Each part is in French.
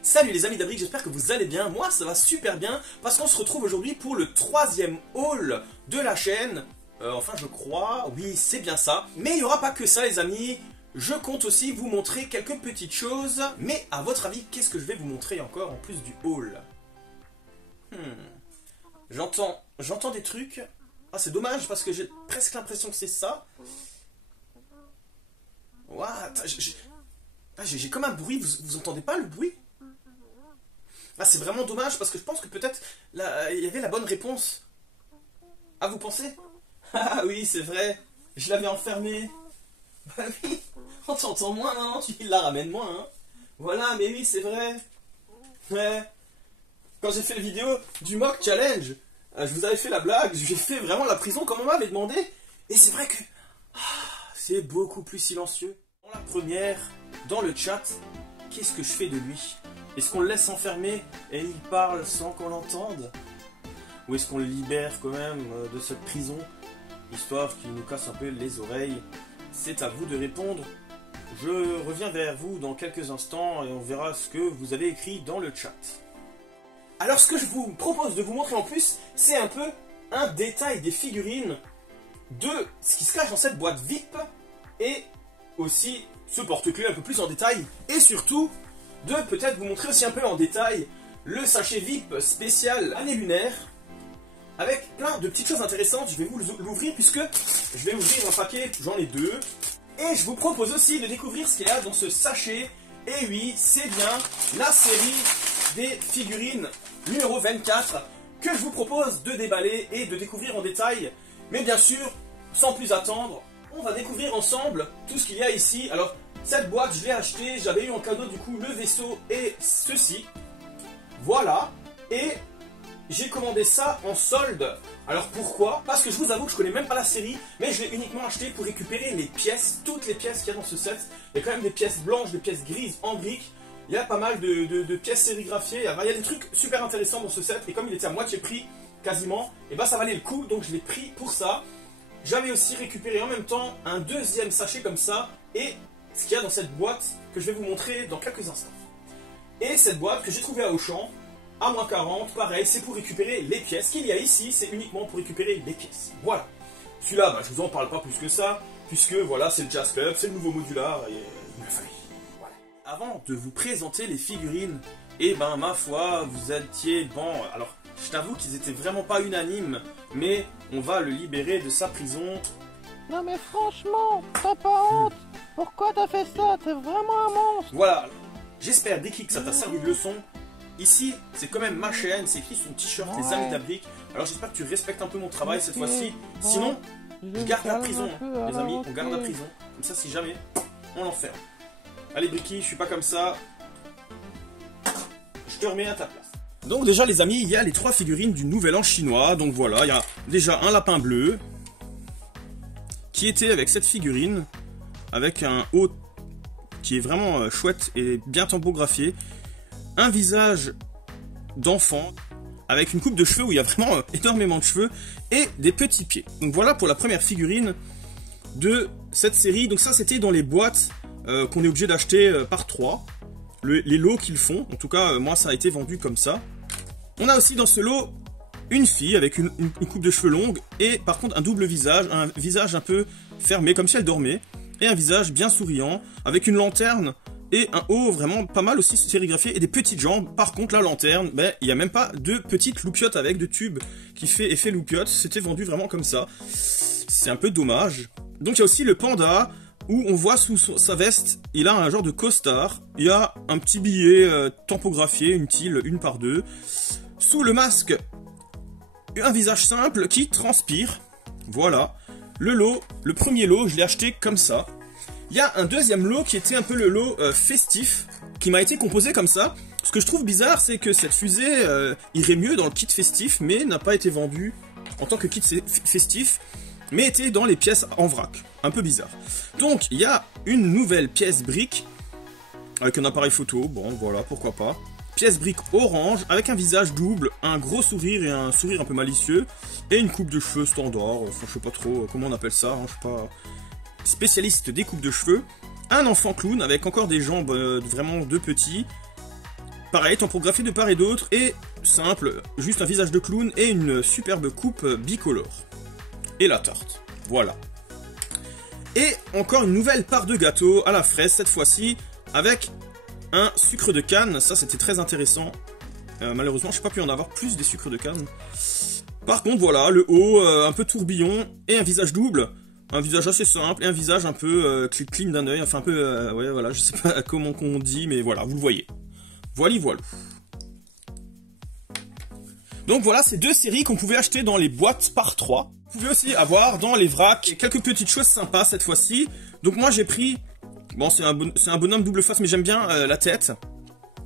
Salut les amis d'Abric, j'espère que vous allez bien. Moi ça va super bien parce qu'on se retrouve aujourd'hui pour le 3e haul de la chaîne. Enfin je crois, oui c'est bien ça. Mais il n'y aura pas que ça les amis. Je compte aussi vous montrer quelques petites choses. Mais à votre avis, qu'est-ce que je vais vous montrer encore en plus du haul? J'entends des trucs. Ah c'est dommage parce que j'ai presque l'impression que c'est ça. What? J'ai comme un bruit, vous entendez pas le bruit? Ah c'est vraiment dommage parce que je pense que peut-être il y avait la bonne réponse. Ah vous pensez? Ah oui c'est vrai, je l'avais enfermé. Bah oui, on t'entend moins hein, tu la ramènes moins hein. Voilà mais oui c'est vrai. Ouais. Quand j'ai fait la vidéo du mock challenge, je vous avais fait la blague, j'ai fait vraiment la prison comme on m'avait demandé. Et c'est vrai que c'est beaucoup plus silencieux. Dans la première, dans le chat, qu'est-ce que je fais de lui? Est-ce qu'on le laisse enfermer et il parle sans qu'on l'entende? Ou est-ce qu'on le libère quand même de cette prison, histoire qu'il nous casse un peu les oreilles? C'est à vous de répondre. Je reviens vers vous dans quelques instants et on verra ce que vous avez écrit dans le chat. Alors ce que je vous propose de vous montrer en plus, c'est un peu un détail des figurines de ce qui se cache dans cette boîte VIP et aussi ce porte-clés un peu plus en détail et surtout de peut-être vous montrer aussi un peu en détail le sachet VIP spécial année lunaire avec plein de petites choses intéressantes. Je vais vous l'ouvrir puisque je vais ouvrir un paquet, j'en ai deux, et je vous propose aussi de découvrir ce qu'il y a dans ce sachet. Et oui, c'est bien la série des figurines numéro 24 que je vous propose de déballer et de découvrir en détail. Mais bien sûr, sans plus attendre, on va découvrir ensemble tout ce qu'il y a ici. Alors, cette boîte, je l'ai achetée, j'avais eu en cadeau du coup le vaisseau et ceci. Voilà, et j'ai commandé ça en solde. Alors pourquoi? Parce que je vous avoue que je connais même pas la série, mais je l'ai uniquement acheté pour récupérer les pièces, toutes les pièces qu'il y a dans ce set. Il y a quand même des pièces blanches, des pièces grises en briques. Il y a pas mal de pièces sérigraphiées, il y a des trucs super intéressants dans ce set, et comme il était à moitié prix, quasiment, et bah ça valait le coup, donc je l'ai pris pour ça. J'avais aussi récupéré en même temps un deuxième sachet comme ça, et ce qu'il y a dans cette boîte que je vais vous montrer dans quelques instants. Et cette boîte que j'ai trouvée à Auchan, à moins 40, pareil, c'est pour récupérer les pièces. Ce qu'il y a ici, c'est uniquement pour récupérer les pièces. Voilà. Celui-là, bah, je vous en parle pas plus que ça, puisque voilà, c'est le Jazz Club, c'est le nouveau modular, et il me fallait. Avant de vous présenter les figurines, et ben ma foi, vous étiez bon. Alors, je t'avoue qu'ils étaient vraiment pas unanimes, mais on va le libérer de sa prison. Non mais franchement, t'as pas honte? Pourquoi t'as fait ça? T'es vraiment un monstre. Voilà. J'espère Bricky que ça t'a servi de leçon. Ici, c'est quand même ma chaîne, c'est écrit sur ton t-shirt, les amis d'Abric. Alors j'espère que tu respectes un peu mon travail cette fois-ci. Sinon, je garde la prison, les amis, on garde la prison. Comme ça, si jamais, on l'enferme. Allez Bricky, je suis pas comme ça. Je te remets à ta place. Donc déjà les amis, il y a les 3 figurines du Nouvel An chinois. Donc voilà, il y a déjà un lapin bleu qui était avec cette figurine, avec un haut qui est vraiment chouette et bien tampographié. Un visage d'enfant avec une coupe de cheveux où il y a vraiment énormément de cheveux et des petits pieds. Donc voilà pour la première figurine de cette série. Donc ça c'était dans les boîtes qu'on est obligé d'acheter par 3. Les lots qu'ils font, en tout cas moi ça a été vendu comme ça. On a aussi dans ce lot une fille avec une coupe de cheveux longue et par contre un double visage, un visage un peu fermé comme si elle dormait, et un visage bien souriant avec une lanterne et un haut vraiment pas mal aussi sérigraphié et des petites jambes. Par contre la lanterne, ben, il n'y a même pas de petites loupiottes avec de tubes qui fait effet loupiotte, c'était vendu vraiment comme ça. C'est un peu dommage. Donc il y a aussi le panda, où on voit sous sa veste, il a un genre de costard, il y a un petit billet tampographié, une tile, 1 par 2. Sous le masque, un visage simple qui transpire. Voilà. Le lot, le premier lot, je l'ai acheté comme ça. Il y a un deuxième lot qui était un peu le lot festif, qui m'a été composé comme ça. Ce que je trouve bizarre, c'est que cette fusée irait mieux dans le kit festif, mais n'a pas été vendue en tant que kit festif, mais était dans les pièces en vrac. Un peu bizarre. Donc, il y a une nouvelle pièce brique, avec un appareil photo, bon, voilà, pourquoi pas. Pièce brique orange, avec un visage double, un gros sourire et un sourire un peu malicieux, et une coupe de cheveux standard, enfin, je sais pas trop comment on appelle ça, hein, je sais pas spécialiste des coupes de cheveux. Un enfant clown, avec encore des jambes vraiment 2 petits, pareil, tampographié de part et d'autre, et simple, juste un visage de clown et une superbe coupe bicolore. Et la tarte, voilà. Et encore une nouvelle part de gâteau à la fraise, cette fois-ci, avec un sucre de canne, ça c'était très intéressant. Malheureusement, je n'ai pas pu en avoir plus des sucres de canne. Par contre, voilà, le haut, un peu tourbillon, et un visage double. Un visage assez simple, et un visage un peu clean d'un œil, enfin un peu, ouais, voilà, je sais pas comment on dit, mais voilà, vous le voyez. Voilà. Donc voilà, ces deux séries qu'on pouvait acheter dans les boîtes par 3. Vous pouvez aussi avoir dans les vracs quelques petites choses sympas cette fois-ci. Donc moi j'ai pris, bon c'est un bonhomme double face, mais j'aime bien la tête.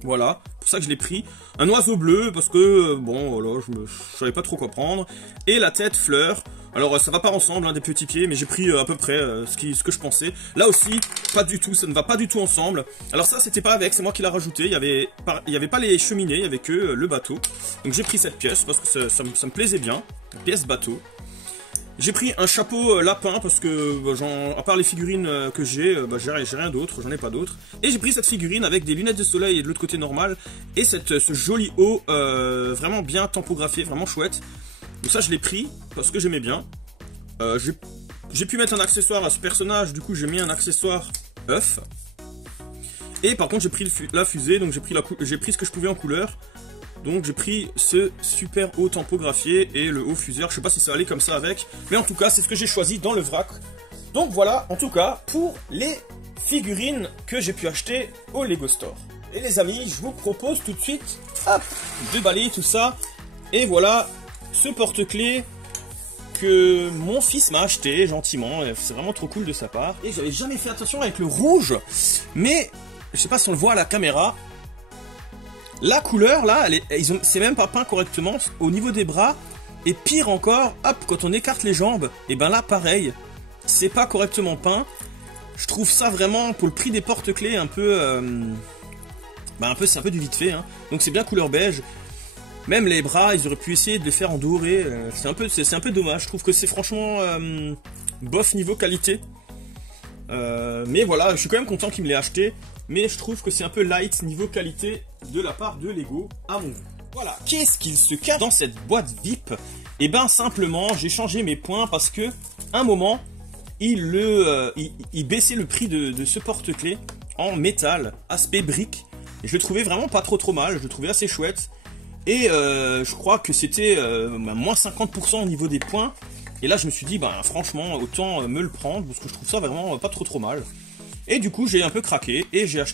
Voilà, pour ça que je l'ai pris. Un oiseau bleu, parce que, bon, voilà, je savais pas trop quoi prendre. Et la tête fleur. Alors, ça va pas ensemble, hein, des petits pieds, mais j'ai pris à peu près ce que je pensais. Là aussi, pas du tout, ça ne va pas du tout ensemble. Alors ça, c'était pas avec, c'est moi qui l'ai rajouté. Il y avait pas les cheminées, il y avait que le bateau. Donc j'ai pris cette pièce, parce que ça me plaisait bien. Pièce bateau. J'ai pris un chapeau lapin parce que, à part les figurines que j'ai rien d'autre, j'en ai pas d'autres. Et j'ai pris cette figurine avec des lunettes de soleil et de l'autre côté normal. Et ce joli haut vraiment bien tampographié, vraiment chouette. Donc ça je l'ai pris parce que j'aimais bien. J'ai pu mettre un accessoire à ce personnage, du coup j'ai mis un accessoire œuf. Et par contre j'ai pris la fusée, donc j'ai pris ce que je pouvais en couleur. Donc j'ai pris ce super haut tampographié et le haut fuseur, je sais pas si ça allait comme ça avec, mais en tout cas c'est ce que j'ai choisi dans le vrac. Donc voilà, en tout cas, pour les figurines que j'ai pu acheter au Lego Store. Et les amis, je vous propose tout de suite, hop, de balayer tout ça. Et voilà, ce porte-clés que mon fils m'a acheté gentiment, c'est vraiment trop cool de sa part. Et j'avais jamais fait attention avec le rouge, mais je sais pas si on le voit à la caméra. La couleur là, c'est même pas peint correctement au niveau des bras. Et pire encore, hop, quand on écarte les jambes, et ben là pareil, c'est pas correctement peint. Je trouve ça vraiment, pour le prix des porte-clés, un peu, c'est un peu du vite fait. Hein. Donc c'est bien couleur beige. Même les bras, ils auraient pu essayer de les faire en doré. C'est un peu dommage. Je trouve que c'est franchement bof niveau qualité. Mais voilà, je suis quand même content qu'il me l'ait acheté. Mais je trouve que c'est un peu light niveau qualité de la part de Lego à mon goût. Voilà, qu'est-ce qu'il se cache dans cette boîte VIP? Et ben simplement, j'ai changé mes points parce que un moment, il baissait le prix de ce porte-clés en métal, aspect brique. Et je le trouvais vraiment pas trop mal, je le trouvais assez chouette. Et je crois que c'était moins 50% au niveau des points. Et là je me suis dit, franchement, autant me le prendre parce que je trouve ça vraiment pas trop mal. Et du coup j'ai un peu craqué et j'ai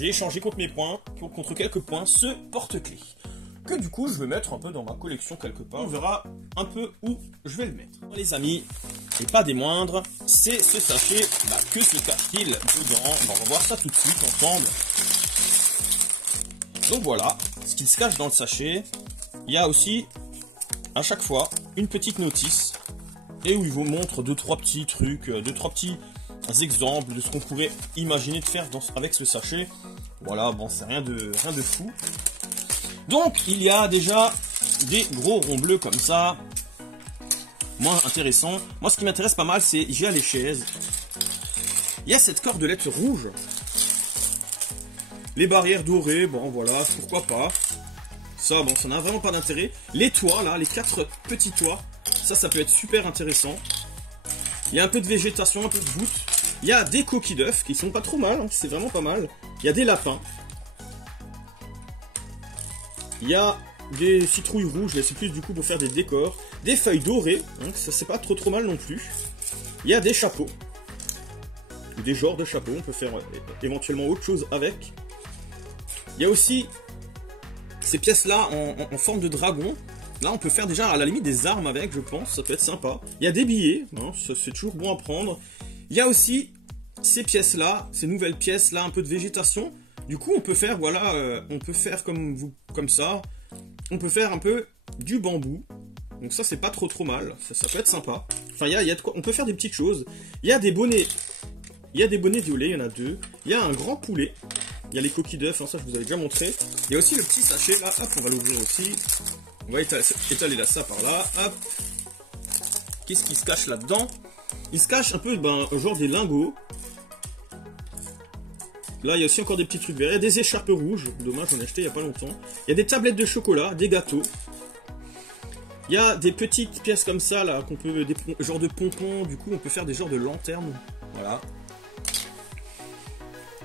échangé contre mes points, contre quelques points, ce porte-clés. Que du coup je vais mettre un peu dans ma collection quelque part. On verra un peu où je vais le mettre. Les amis, et pas des moindres, c'est ce sachet, que se cache-t-il dedans? On va voir ça tout de suite ensemble. Donc voilà, ce qui se cache dans le sachet. Il y a aussi, à chaque fois, une petite notice. Et où il vous montre 2-3 petits trucs, 2-3 petits exemples de ce qu'on pourrait imaginer de faire avec ce sachet. Voilà, bon, c'est rien de fou. Donc, il y a déjà des gros ronds bleus comme ça. Moins intéressant. Moi, ce qui m'intéresse pas mal, c'est j'ai les chaises. Il y a cette cordelette rouge. Les barrières dorées, bon, voilà, pourquoi pas. Ça, bon, ça n'a vraiment pas d'intérêt. Les toits, là, les 4 petits toits. Ça peut être super intéressant. Il y a un peu de végétation, un peu de voûte. Il y a des coquilles d'œufs qui sont pas trop mal, hein, c'est vraiment pas mal. Il y a des lapins. Il y a des citrouilles rouges, c'est plus du coup pour faire des décors. Des feuilles dorées, hein, ça c'est pas trop mal non plus. Il y a des chapeaux. Ou des genres de chapeaux, on peut faire éventuellement autre chose avec. Il y a aussi ces pièces-là en forme de dragon. Là, on peut faire déjà à la limite des armes avec, je pense. Ça peut être sympa. Il y a des billets, hein, c'est toujours bon à prendre. Il y a aussi ces pièces-là, ces nouvelles pièces-là, un peu de végétation. Du coup, on peut faire, voilà, on peut faire comme ça. On peut faire un peu du bambou. Donc ça, c'est pas trop mal. Ça peut être sympa. Enfin, il y a de quoi. On peut faire des petites choses. Il y a des bonnets. Il y a des bonnets violets, il y en a 2. Il y a un grand poulet. Il y a les coquilles d'œufs, hein, ça je vous avais déjà montré. Il y a aussi le petit sachet là. Hop, on va l'ouvrir aussi. On va étaler là, ça par là. Hop. Qu'est-ce qui se cache là-dedans? Il se cache un peu, genre des lingots. Là, il y a aussi encore des petits trucs verts. Il y a des écharpes rouges. Dommage, j'en ai acheté il n'y a pas longtemps. Il y a des tablettes de chocolat, des gâteaux. Il y a des petites pièces comme ça, là, qu'on peut... des genres de pompons. Du coup, on peut faire des genres de lanternes. Voilà.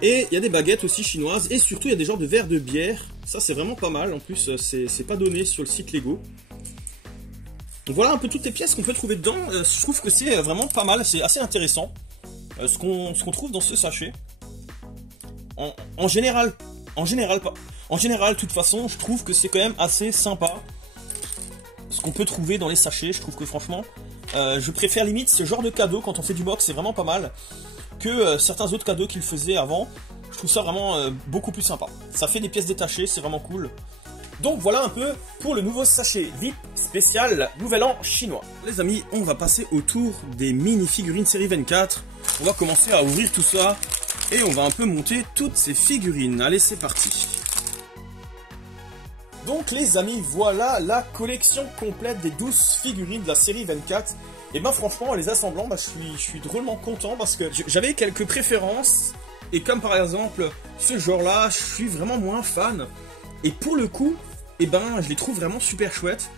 Et il y a des baguettes aussi chinoises. Et surtout, il y a des genres de verres de bière. Ça, c'est vraiment pas mal. En plus, c'est pas donné sur le site Lego. Donc voilà un peu toutes les pièces qu'on peut trouver dedans. Je trouve que c'est vraiment pas mal. C'est assez intéressant. Ce qu'on trouve dans ce sachet. En général, de toute façon, je trouve que c'est quand même assez sympa ce qu'on peut trouver dans les sachets. Je trouve que franchement, je préfère limite ce genre de cadeau quand on fait du box, c'est vraiment pas mal que certains autres cadeaux qu'ils faisaient avant. Je trouve ça vraiment beaucoup plus sympa. Ça fait des pièces détachées, c'est vraiment cool. Donc voilà un peu pour le nouveau sachet VIP spécial Nouvel An chinois. Les amis, on va passer au tour des mini figurines série 24. On va commencer à ouvrir tout ça. Et on va un peu monter toutes ces figurines. Allez, c'est parti. Donc les amis, voilà la collection complète des 12 figurines de la série 24. Et ben franchement, en les assemblant, je suis drôlement content parce que j'avais quelques préférences. Et comme par exemple, ce genre-là, je suis vraiment moins fan. Et pour le coup, et ben, je les trouve vraiment super chouettes.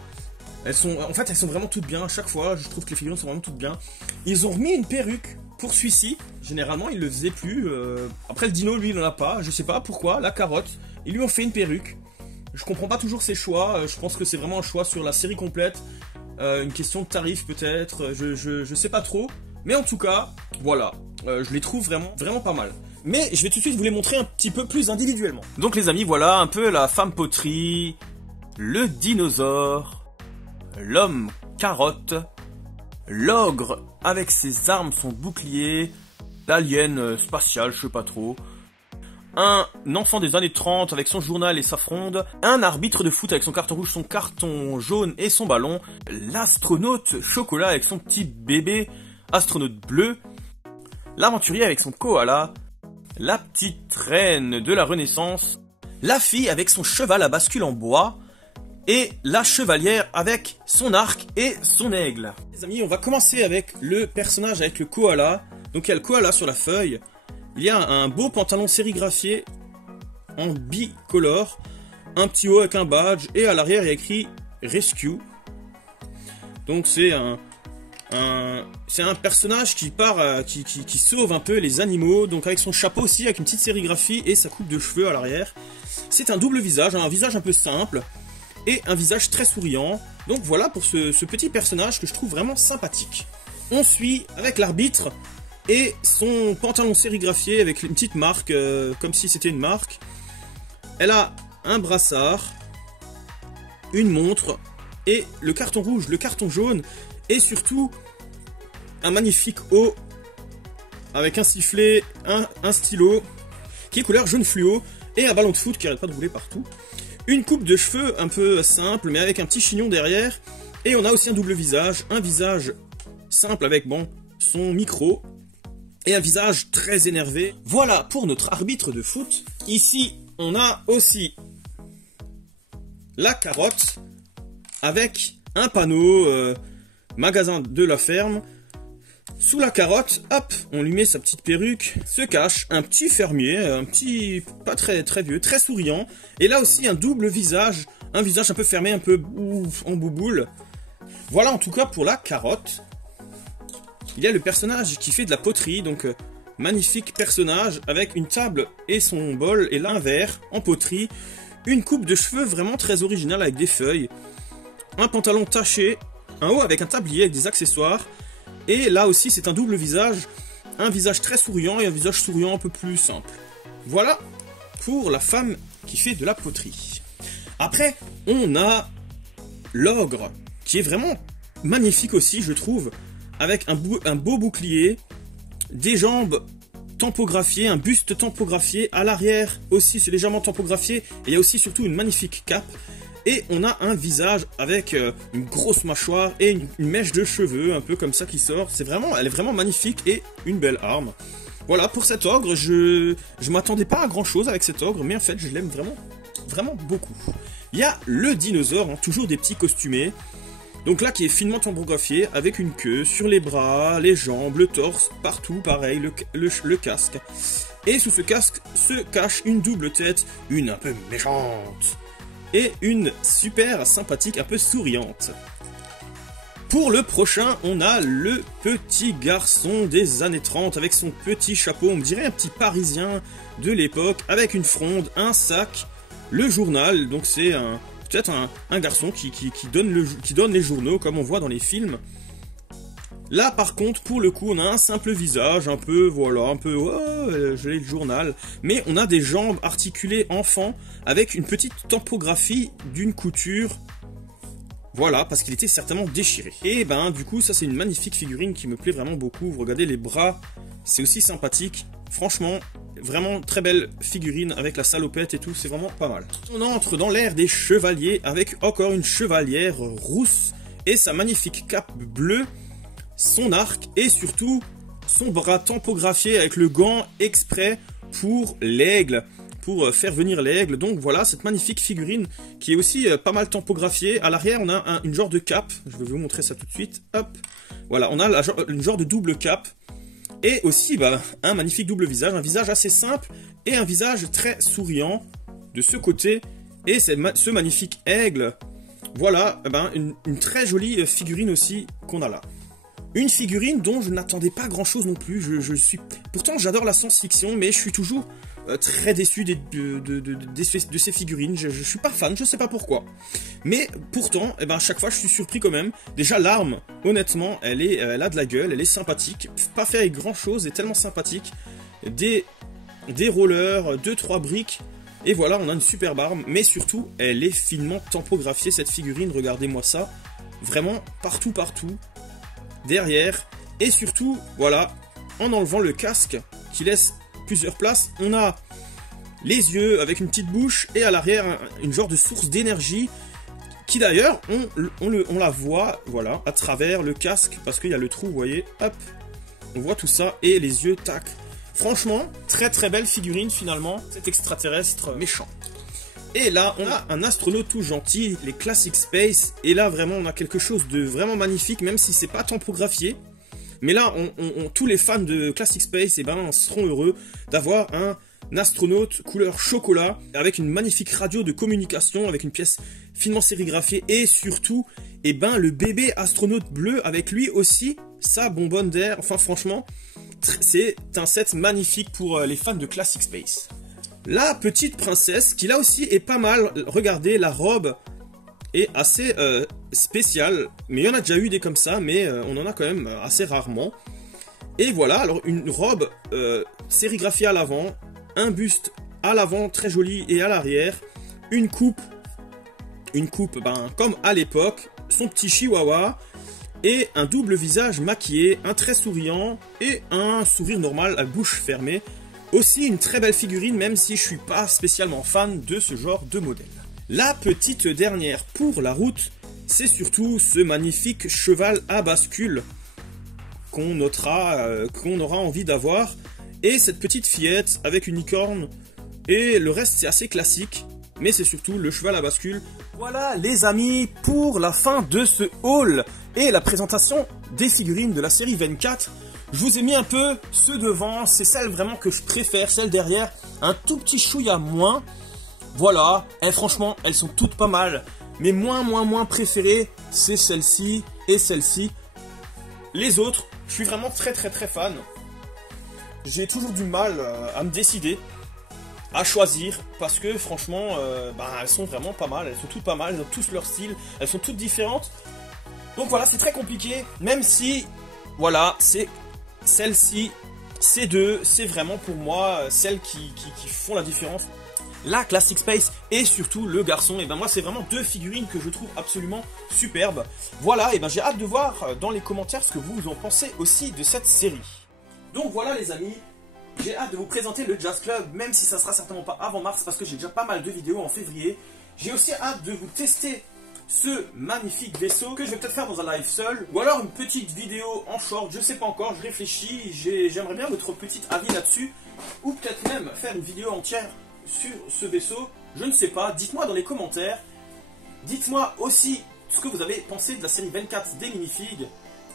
Elles sont vraiment toutes bien. À chaque fois, je trouve que les figurines sont vraiment toutes bien. Ils ont remis une perruque. Pour celui-ci, généralement, il le faisait plus. Après, le dino, lui, il n'en a pas. Je sais pas pourquoi. La carotte, ils lui ont fait une perruque. Je comprends pas toujours ses choix. Je pense que c'est vraiment un choix sur la série complète. Une question de tarif, peut-être. Je sais pas trop. Mais en tout cas, voilà. Je les trouve vraiment pas mal. Mais je vais tout de suite vous les montrer un petit peu plus individuellement. Donc, les amis, voilà un peu la femme poterie, le dinosaure, l'homme carotte, l'ogre avec ses armes, son bouclier, l'alien spatial, je sais pas trop, un enfant des années 30 avec son journal et sa fronde, un arbitre de foot avec son carton rouge, son carton jaune et son ballon, l'astronaute chocolat avec son petit bébé, astronaute bleu, l'aventurier avec son koala, la petite reine de la Renaissance, la fille avec son cheval à bascule en bois, et la chevalière avec son arc et son aigle. Les amis, on va commencer avec le personnage avec le koala. Donc il y a le koala sur la feuille. Il y a un beau pantalon sérigraphié en bicolore. Un petit haut avec un badge. Et à l'arrière, il y a écrit Rescue. Donc c'est un personnage qui part, qui sauve un peu les animaux. Donc avec son chapeau aussi, avec une petite sérigraphie et sa coupe de cheveux à l'arrière. C'est un double visage, un visage un peu simple. Et un visage très souriant. Donc voilà pour ce petit personnage que je trouve vraiment sympathique. On suit avec l'arbitre et son pantalon sérigraphié avec une petite marque, comme si c'était une marque. Elle a un brassard, une montre et le carton rouge, le carton jaune et surtout un magnifique haut avec un sifflet, un stylo qui est couleur jaune fluo et un ballon de foot qui arrête pas de rouler partout. Une coupe de cheveux un peu simple, mais avec un petit chignon derrière. Et on a aussi un double visage. Un visage simple avec, son micro. Et un visage très énervé. Voilà pour notre arbitre de foot. Ici, on a aussi la carotte. Avec un panneau magasin de la ferme. Sous la carotte, hop, on lui met sa petite perruque, se cache un petit fermier, un petit, pas très vieux, très souriant. Et là aussi un double visage, un visage un peu fermé, un peu en bouboule. Voilà en tout cas pour la carotte. Il y a le personnage qui fait de la poterie, donc magnifique personnage avec une table et son bol et là un verre en poterie. Une coupe de cheveux vraiment très originale avec des feuilles. Un pantalon taché, un haut avec un tablier avec des accessoires. Et là aussi c'est un double visage, un visage très souriant et un visage souriant un peu plus simple. Voilà pour la femme qui fait de la poterie. Après on a l'ogre qui est vraiment magnifique aussi je trouve, avec un beau bouclier, des jambes tampographiées, un buste tampographié, à l'arrière aussi c'est légèrement tampographié et il y a aussi surtout une magnifique cape. Et on a un visage avec une grosse mâchoire et une mèche de cheveux un peu comme ça qui sort. Elle est vraiment magnifique et une belle arme. Voilà pour cet ogre, je m'attendais pas à grand chose avec cet ogre, mais en fait je l'aime vraiment beaucoup. Il y a le dinosaure, toujours des petits costumés. Donc là qui est finement tampographié avec une queue sur les bras, les jambes, le torse, partout pareil, le casque. Et sous ce casque se cache une double tête, une un peu méchante, et une super sympathique, un peu souriante. Pour le prochain, on a le petit garçon des années 30 avec son petit chapeau, on dirait un petit parisien de l'époque, avec une fronde, un sac, le journal, donc c'est peut-être un garçon qui donne les journaux comme on voit dans les films. Là par contre, pour le coup, on a un simple visage, un peu, voilà, un peu, oh, je l'ai le journal, mais on a des jambes articulées enfant, avec une petite tempographie d'une couture, voilà, parce qu'il était certainement déchiré. Et ben, du coup, ça c'est une magnifique figurine qui me plaît vraiment beaucoup, vous regardez les bras, c'est aussi sympathique, franchement, vraiment très belle figurine, avec la salopette et tout, c'est vraiment pas mal. On entre dans l'ère des chevaliers, avec encore une chevalière rousse, et sa magnifique cape bleue, son arc et surtout son bras tempographié avec le gant exprès pour l'aigle, pour faire venir l'aigle. Donc voilà cette magnifique figurine qui est aussi pas mal tempographiée. À l'arrière on a une genre de cape, je vais vous montrer ça tout de suite, hop, voilà, on a une genre de double cape et aussi un magnifique double visage, un visage assez simple et un visage très souriant de ce côté et ce magnifique aigle. Voilà, une très jolie figurine aussi qu'on a là. Une figurine dont je n'attendais pas grand chose non plus, pourtant j'adore la science-fiction, mais je suis toujours très déçu de ces figurines, je suis pas fan, je sais pas pourquoi. Mais pourtant, à chaque fois je suis surpris quand même. Déjà l'arme, honnêtement, elle a de la gueule, elle est sympathique, pas fait avec grand chose, elle est tellement sympathique. Des rollers, 2-3 briques, et voilà, on a une superbe arme, mais surtout, elle est finement tempographiée cette figurine, regardez-moi ça, vraiment partout. Derrière, et surtout, voilà, en enlevant le casque qui laisse plusieurs places, on a les yeux avec une petite bouche et à l'arrière une genre de source d'énergie qui d'ailleurs, on la voit, voilà, à travers le casque parce qu'il y a le trou, vous voyez, hop, on voit tout ça et les yeux, tac. Franchement, très très belle figurine finalement, cet extraterrestre méchant. Et là, on a un astronaute tout gentil, les Classic Space. Et là, vraiment, on a quelque chose de vraiment magnifique, même si c'est pas tempographié. Mais là, tous les fans de Classic Space seront heureux d'avoir un astronaute couleur chocolat, avec une magnifique radio de communication, avec une pièce finement sérigraphiée. Et surtout, le bébé astronaute bleu, avec lui aussi, sa bonbonne d'air. Enfin, franchement, c'est un set magnifique pour les fans de Classic Space. La petite princesse, qui là aussi est pas mal, regardez, la robe est assez spéciale, mais il y en a déjà eu des comme ça, mais on en a quand même assez rarement. Et voilà, alors une robe sérigraphiée à l'avant, un buste à l'avant très joli et à l'arrière, une coupe comme à l'époque, son petit chihuahua, et un double visage maquillé, un trait souriant et un sourire normal à bouche fermée. Aussi une très belle figurine, même si je suis pas spécialement fan de ce genre de modèle. La petite dernière pour la route, c'est surtout ce magnifique cheval à bascule qu'on aura envie d'avoir. Et cette petite fillette avec une licorne. Et le reste c'est assez classique, mais c'est surtout le cheval à bascule. Voilà les amis, pour la fin de ce haul et la présentation des figurines de la série 24. Je vous ai mis un peu ceux devant, c'est celles vraiment que je préfère, celles derrière, un tout petit chouïa moins. Voilà, et franchement, elles sont toutes pas mal. Mais moins préférées, c'est celle-ci et celle-ci. Les autres, je suis vraiment très fan. J'ai toujours du mal à me décider, à choisir, parce que franchement, elles sont vraiment pas mal, elles sont toutes pas mal, elles ont tous leur style, elles sont toutes différentes. Donc voilà, c'est très compliqué, même si, voilà, c'est celle-ci, ces deux, c'est vraiment pour moi celles qui font la différence. La Classic Space et surtout le garçon, et moi c'est vraiment deux figurines que je trouve absolument superbes. Voilà, et j'ai hâte de voir dans les commentaires ce que vous en pensez aussi de cette série. Donc voilà les amis, j'ai hâte de vous présenter le Jazz Club, même si ça sera certainement pas avant mars parce que j'ai déjà pas mal de vidéos en février. J'ai aussi hâte de vous tester ce magnifique vaisseau que je vais peut-être faire dans un live seul, ou alors une petite vidéo en short, je sais pas encore, je réfléchis, j'aimerais bien votre petit avis là-dessus, ou peut-être même faire une vidéo entière sur ce vaisseau, je ne sais pas, dites-moi dans les commentaires, dites-moi aussi ce que vous avez pensé de la série 24 des minifigs,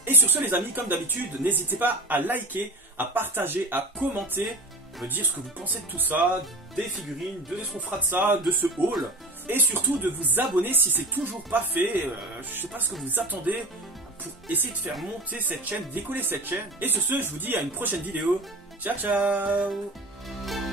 et sur ce les amis, comme d'habitude, n'hésitez pas à liker, à partager, à commenter, me dire ce que vous pensez de tout ça, des figurines, de ce qu'on fera de ça, de ce haul. Et surtout de vous abonner si c'est toujours pas fait. Je sais pas ce que vous attendez pour essayer de faire monter cette chaîne, décoller cette chaîne. Et sur ce, je vous dis à une prochaine vidéo. Ciao ciao.